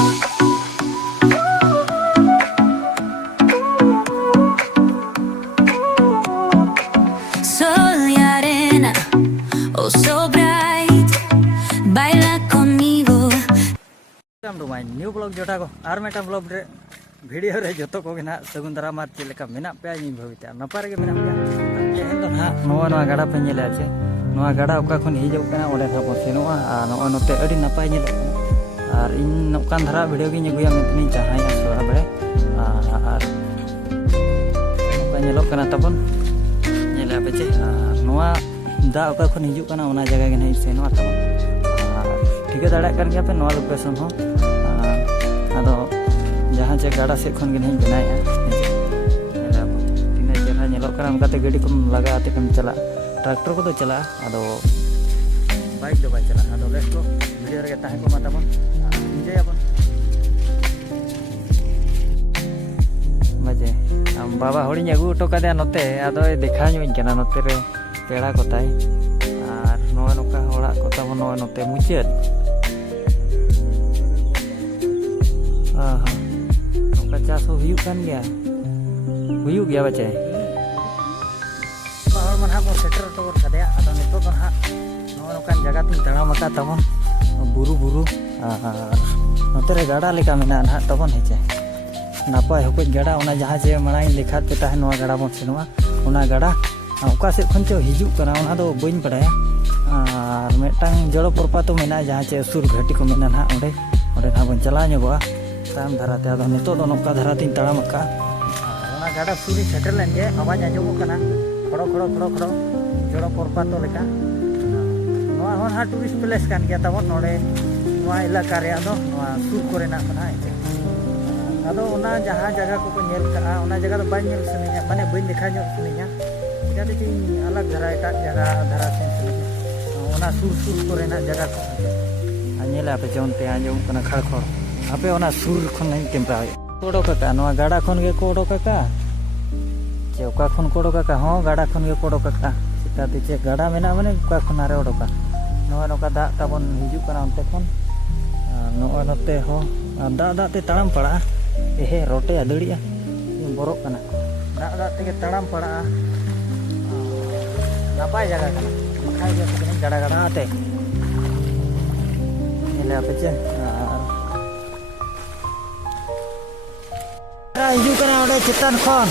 Sol y arena, oh so bright, baila conmigo. New blog जोटा को और Meta blog रे वीडियो रे जो को ना सगुन दारा मार चले का मेना पे इन भविता नपार के मेना पे तेहन दो ना नोवा गाड़ा पे नेले आछे नोवा गाड़ा ओका खन हिजो कना ओले था बसेनोआ आ नो नोते अडी नपाय नेल और इन नोकान धारा वीडियो गिन गुया मेतनी जहाय सोरा बड़े और ओका नेलो कना तबन नेले आपे चे नोवा दा ओका खन हिजो कना ओना जगह गे नहीं सेनोआ तबन ठीक है दाड़ा कर गया पे नोवा लोकेशन हो आदो जहाँ चे गाड़ा से खन गे नहीं बनाया तीन चेहरा नेलोक कना उनकाते गाड़ी को लगा आते कम चला ट्रैक्टर को तो चला आदो बाइक दो बाइक चला आदो लेट्स गो वीडियो रे ताहे को माताबन एंजॉय आपन मजे हम बाबा होड़ी अगू टो कादे नते आदो देखा ᱧᱚᱧ कना नते रे पेड़ा कोताय आर नोवा नोका ओड़ा कोता बन नोवा नते मुचेद नोका चास हो हुयु कान गया बचे बाहर मन हा को सेटर टोर कदे आदो नितो तो हा नोवा नोकान जगह तुम तड़ा मका तबन बुरु बुरु नते रे गाड़ा लेका मेना ना तबन हेचे नापाय हको गाड़ा ओना जहां जे मणाई लेखा पे ताहे नोवा गाड़ा बन सेनोआ ओना गाड़ा ओका से खन चो हिजु कना ओना दो बइन पड़ाया और मेटांग जड़ो परपा तो मेना जहां चे सुर घाटी को मेना ना ओडे ओडे ना बन चला ᱧᱚᱜᱚᱜᱼᱟ ताम धराते आदो नितो दो नोका धरा तीन तड़ा मका ओना गाड़ा सुरी सेटल लेन जे आवाज आजो कना खड़ो खड़ो खड़ो खड़ो जड़ो परपा तो लेका नोआ होन हा टूरिस्ट प्लेस कान गया तबन नोडे नोआ इलाका रे आदो नोआ सुर करे ना कना आदो ओना जहां जगह को नेल का ओना जगह तो बाय नेल सनेया माने बइन देखा ᱧᱚᱜ सनेया जाते ची अलग धरा एटा जगह धरा सेन ओना सुर सुर करे ना जगह को नेला पे जोनते आजो कना खड़खड़ आपे ओना सुर खन नहीं कैमरा कोडो काका नोआ गाड़ा खन गे कोडो काका चे ओका खन कोडो काका हो गाड़ा खन गे कोडो काका चिकाते चे गाड़ा मेना माने ओका खन आरे ओडोका नोआ नोका दा ताबन हिजु कना ओनते खन नोआ नते हो दा दा ते ताड़ाम पड़ा एहे रोटे अदड़िया बोरो कना दा दा ते ताड़ाम पड़ा नापाय जगह कना मखाय जे गाड़ा गाड़ा आते नेले आपे चे हिजू कना ओडे चितान खन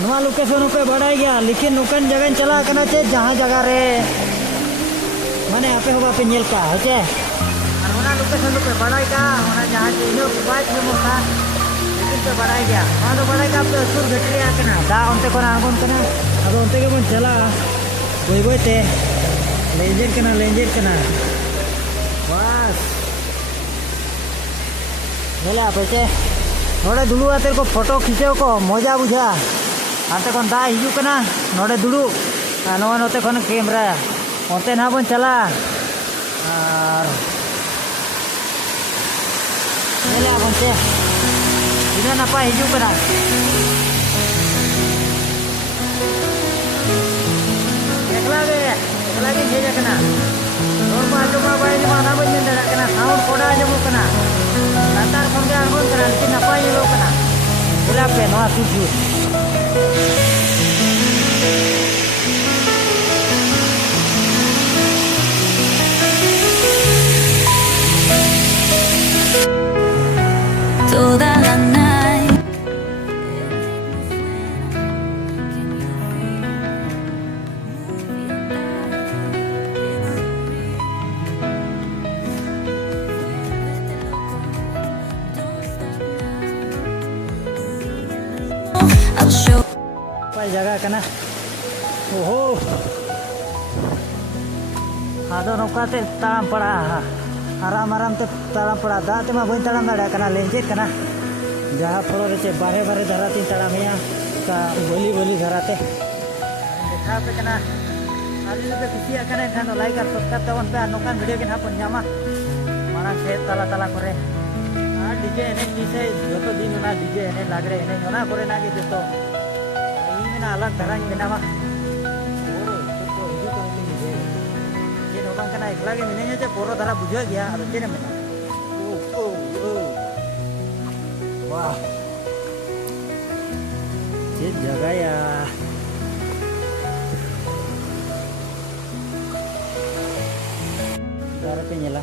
नोआ लोकेशन पे बड़ाई गया लेकिन नोकन जगह चला कना चे जहां जगह रे माने आपे होबा पे नेल का हेचे और ओना लोकेशन पे बड़ाई का ओना जहां चे इनो बाइक में मोखा लेकिन पे बड़ाई गया ओना तो बड़ाई का पे सुर घटरिया कना दा ओनते कोना आगोन कना अब ओनते के बन चला बोई बोई ते लेंजेर कना बस नेला आपे चे नोड़े दुड़ू आते को फोटो खींचे को मजा बुझा आते कौन दा हिजू कना नोड़े दुड़ू नोआ नोते खन कैमरा ओते ना बन चला और नेले बन से इना नपा हिजू कना एकला गे हेज कना नोर पा जो बाबा जे माना बन दड़ा कना साउंड कोडा जमु कना लातार खन गे आगोन कना लेकिन नपा येलो कना इला पे नोआ Suju Toda la night. I'll show जगह कना ओहो आदो नौकाते ताम पड़ा आराम आराम ते ताम पड़ा दाते मा बइन ताम दाड़ा कना लेंजेर कना जहां फलो रे बारे बारे धरा तीन ताम या का बोली बोली धराते देखा पे कना आली पे किसिया कना खान लाइक और सब्सक्राइब तवन पे नौकान वीडियो के हापन जामा माना से तला तला करे डीजे एने किसे जो तो दिन ना डीजे एने लागरे एने होना करे ना के तो अलग धरा बेनावा ये नोकान कना एकला गे मिने जे पोरो धरा बुझा गया और चेने मेना ओ वाह चेत जगह या दारे पे नेला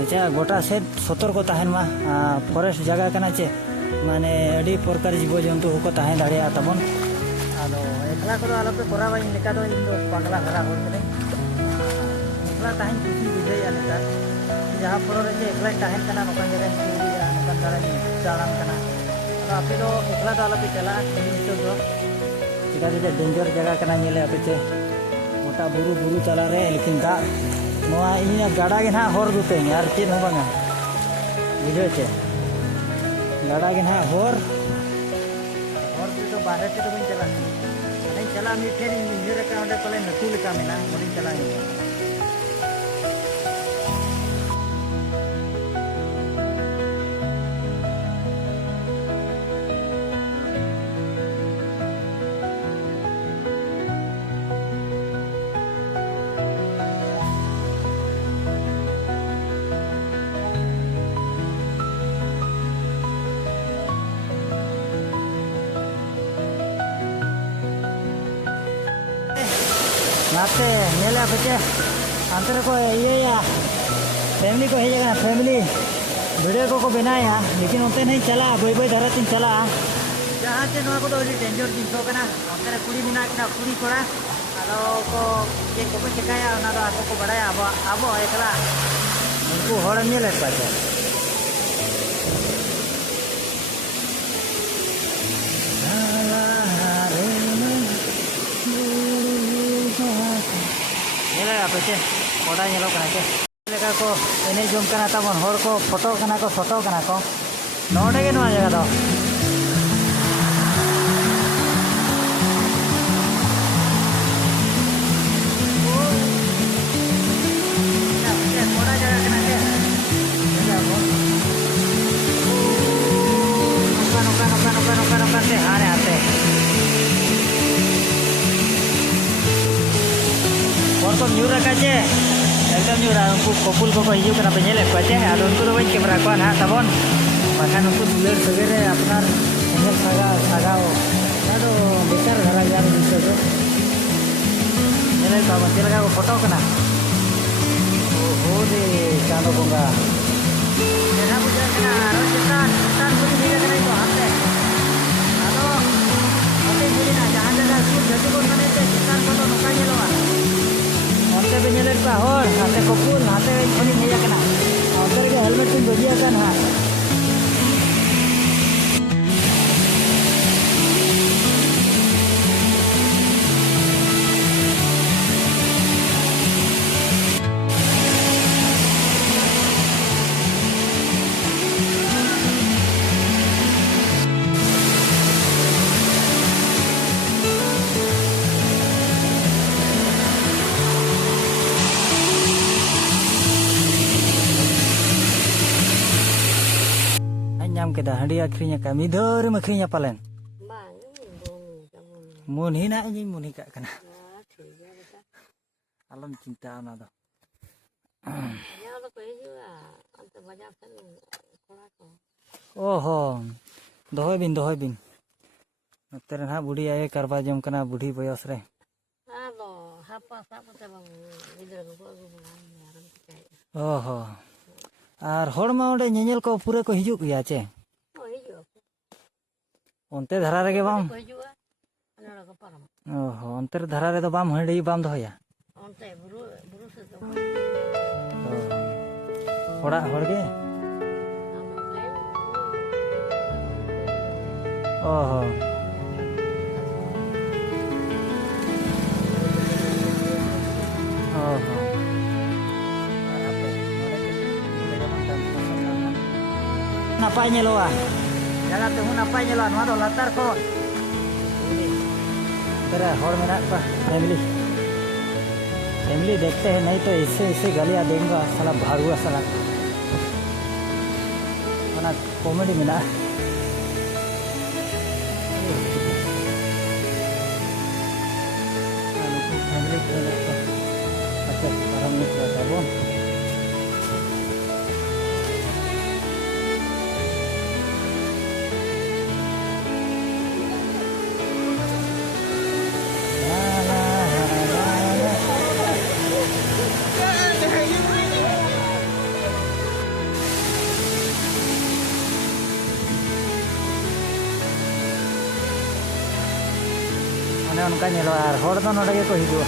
अच्छा गोटा सेट सतर को तहन मा फॉरेस्ट जगह कना चे माने अड़ी प्रकार जीव जंतु को तहन दाड़िया तबन आदो एकला को आलो पे कोराबा इन लेका दो इन दो पागला हरा हो गने एकला तहन खुशी बुझे या नेता जहां पर रे एकला तहन कना नोकन जगह चूड़ी या नोकन दाड़ा चालान कना आपे दो एकला दो आलो पे चला तो दो चिका दे डेंजर जगह कना नेले आपे चे मोटा बुरु बुरु चला रे लेकिन दा नोआ इनिया गाड़ा के ना हर दुते यार चेन हो बांगा बुझे चे गाड़ा के ना हर पे तो बाहर से तो बन चला नहीं चला मी फिर इंजीनियर का ओंडे पले नतु लेका मेना मोडी चला नाते नेला बच्चे अंतर को ये या फैमिली को है फैमिली वीडियो को बनाया लेकिन उनते नहीं चला बोई बोई धरा तीन चला जहाँ से नोआ को तो डेंजर दिन तो कना अंतर कुड़ी मिना कना कुड़ी कोड़ा आलो को ये को चिकाया ना तो आपको को बढ़ाया अब एकला उनको हड़ नहीं लग पाते apa sih? Koda nyelok kena ke? Mereka ko ini jom kena tabon hor ko foto kena ko foto kena ko. Node ke nuan jaga do. Koda jaga kena ke? Nukan deh hane ate. और तो new रखा चे एकदम new रहा उनको couple को हिजू करना पे नेले को चे आदो उनको तो वही कैमरा को ना तबन बाखान उनको दुलेर सगेरे अपनार एंगल सागाओ ना तो बेकार घरा यार दिसो तो नेले तो बंदे लगा को फोटो कना ओ दे चांदो बोंगा नेना बुझा कना आरो चितान को भी कना तो हाथे आदो हाथे बुझी ना जहां जगह सुर जति को मने ते चितान को तो नोका नेलोवा onte be nyelek pa hor hate kopul hate khoni heya kana onte ke helmet tin bajia kan ha nyam ke dah handi akhirnya kami dor akhirnya palen muni na ini muni kak kena alam cinta na do oho dohoi bin noter na budi aye karba jom kana budi boyos re alo hapa sapa te bang gidra ko oho আর হড় মা ওডে নেনেল को पूरे को हिजुक गया चे onte dhara rege bam oho onte dhara re do bam handi bam doya onte buru se do hoda horge oho oho napai nyeloa jaga tuh napai nyeloa no latar ko तेरा horror में ना family देखते हैं नहीं तो इससे गलियां देंगे साला भागुआ साला ना कॉमेडी में ना फैमिली अच्छा आराम नहीं करता वो ᱚᱱᱮ ᱚᱱᱠᱟ ᱧᱮᱞᱚᱜᱼᱟ ᱟᱨ ᱦᱚᱲ ᱫᱚ ᱱᱚᱰᱮ ᱜᱮᱠᱚ ᱦᱤᱡᱩᱜᱼᱟ